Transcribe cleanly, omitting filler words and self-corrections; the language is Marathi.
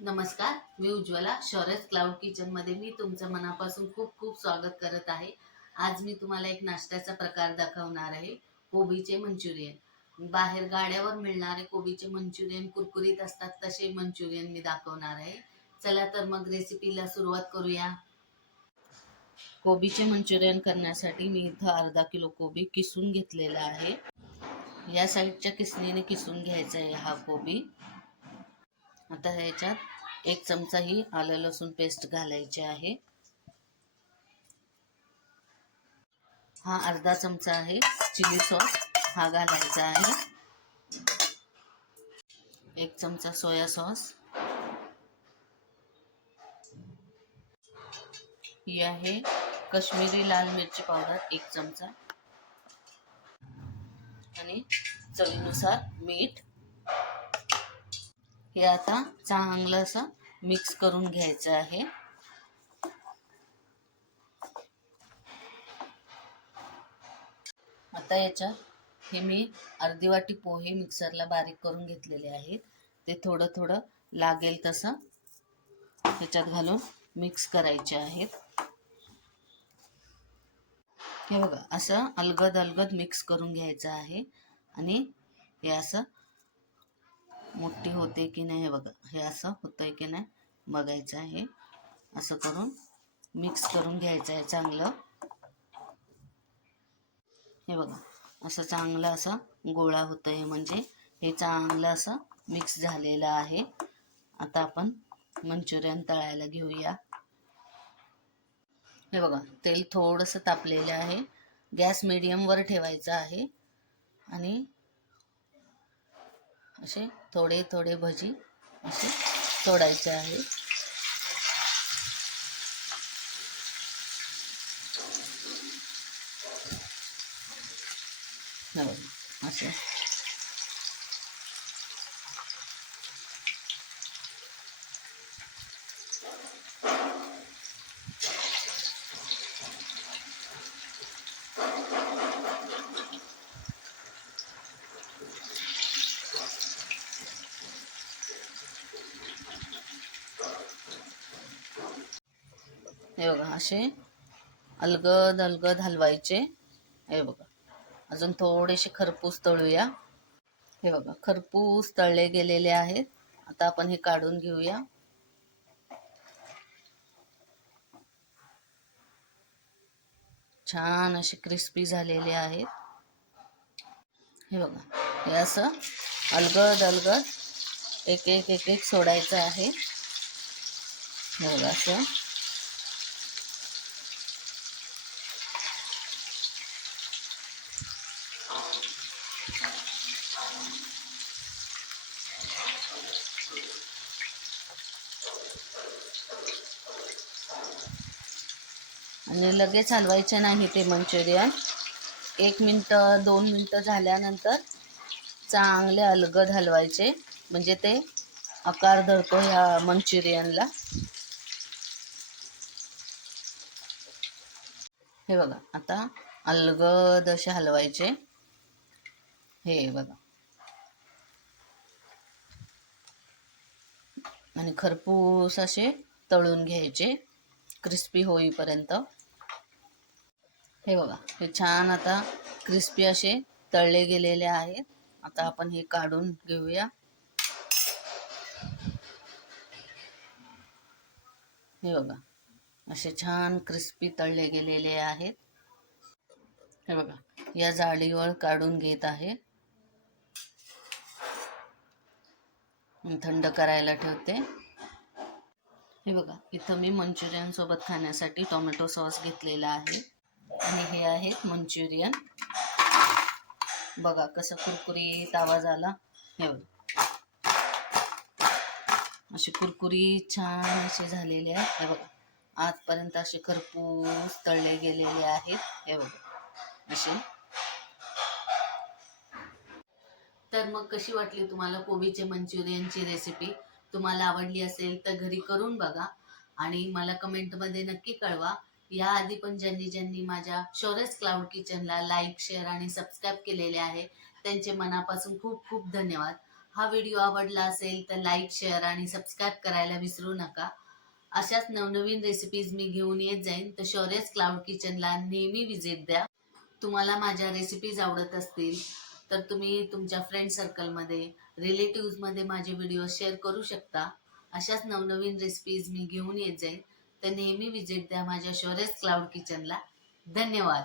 नमस्कार, मी उज्ज्वला. शौर्यच क्लाउड किचनमध्ये मी तुमचं मनापासून खूप खूप स्वागत करत आहे. आज मी तुम्हाला एक नाश्त्याचा प्रकार दाखवणार आहे, कोबीचे मंचुरियन. बाहेर गाड्यावर मिळणारे कोबीचे मंचुरियन कुरकुरीत असतात, तसे मंचुरियन मी दाखवणार आहे. चला तर मग रेसिपीला सुरुवात करूया. कोबीचे मंचुरियन करण्यासाठी मी इथं अर्धा किलो कोबी किसून घेतलेला आहे. या साईडच्या किसणीने किसून घ्यायचा आहे हा कोबी. आता ह्याच्यात 1 चमचा ही आलं लसूण पेस्ट घालायची आहे. हा अर्धा चमचा आहे चिली सॉस, हा घालायचा आहे. 1 चमचा सोया सॉस, ही आहे कश्मीरी लाल मिरची पावडर 1 चमचा आणि चवीनुसार मीठ. हे आता चांगलं असं मिक्स करून घ्यायचं आहे. आता याच्यात हे मी अर्धी वाटी पोहे मिक्सरला बारीक करून घेतलेले आहेत. ते थोडं थोडं लागेल तसं ह्याच्यात घालून मिक्स करायचे आहेत. हे बघा, असं अलगद अलगद मिक्स करून घ्यायचं आहे. आणि हे असं मोठी होते की नाही, हे बघा, हे असं होतंय की नाही बघायचं आहे. असं करून मिक्स करून घ्यायचं आहे चांगलं. हे बघा, असं चांगलं असं गोळा होतंय, म्हणजे हे चांगलं असं मिक्स झालेलं आहे. आता आपण मंचुरियन तळायला घेऊया. हे बघा, तेल थोडंसं तापलेलं आहे. गॅस मीडियमवर ठेवायचा आहे आणि असे थोडे थोडे भजी असे सोडायचे आहे. हे बघा, असे हे बघा, असे अलगद अलगद हलवायचे. हे बघा, अजून थोडेसे खरपूस तळूया. हे बघा, खरपूस तळले गेलेले आहेत. आता आपण हे काढून घेऊया. छान असे क्रिस्पी झालेले आहेत. हे बघा, हे असं अलगद अलगद एक एक एक एक सोडायचं आहे. हे बघा, असं आणि लगेच हलवायचे नाही ते मंचुरियन. 1 मिनटं 2 मिनटं झाल्यानंतर चांगले अलगद हलवायचे, म्हणजे ते आकार धरतो ह्या मंचुरियनला. हे बघा, आता अलगद असे हलवायचे. हे बघा, आणि खरपूस असे तळून घ्यायचे क्रिस्पी होईपर्यंत. हे बघा, हे छान आता क्रिस्पी असे तळले गेलेले आहेत. आता आपण हे काढून घेऊया. हे बघा, असे छान क्रिस्पी तळले गेलेले आहेत. हे बघा, या जाळीवर काढून घेत आहे. थंड करायला ठेवते. हे बघा, इथं मी मंचुरियन सोबत खाण्यासाठी टोमॅटो सॉस घेतलेला आहे. आणि हे आहेत मंचुरियन. बघा कसं कुरकुरीत आवाज आला. हे बघा, असे कुरकुरीत छान असे झालेले आहेत. हे बघा, आजपर्यंत असे खरपूस तळले गेलेले आहेत. हे बघा, असे. तर मग कशी वाटली तुम्हाला कोबीचे मंचुरियनची रेसिपी? तुम्हाला आवडली असेल तर घरी करून बघा आणि मला कमेंटमध्ये नक्की कळवा. याआधी पण ज्यांनी ज्यांनी माझ्या शौर्यच क्लाउड किचनला लाईक, शेअर आणि सबस्क्राईब केलेले आहे, त्यांचे मनापासून खूप खूप धन्यवाद. हा व्हिडिओ आवडला असेल तर लाईक, शेअर आणि सबस्क्राईब करायला विसरू नका. अशाच नवनवीन रेसिपीज मी घेऊन येत जाईन. तर शौर्यस क्लाउड किचनला नेहमी विजिट द्या. तुम्हाला माझ्या रेसिपीज आवडत असतील तर तुम्ही तुमच्या फ्रेंड सर्कलमध्ये, रिलेटिव्हजमध्ये माझे व्हिडिओ शेअर करू शकता. अशाच नवनवीन रेसिपीज मी घेऊन येत जाईन. तर नेहमी विजिट द्या माझ्या शौर्यस क्लाउड किचनला. धन्यवाद.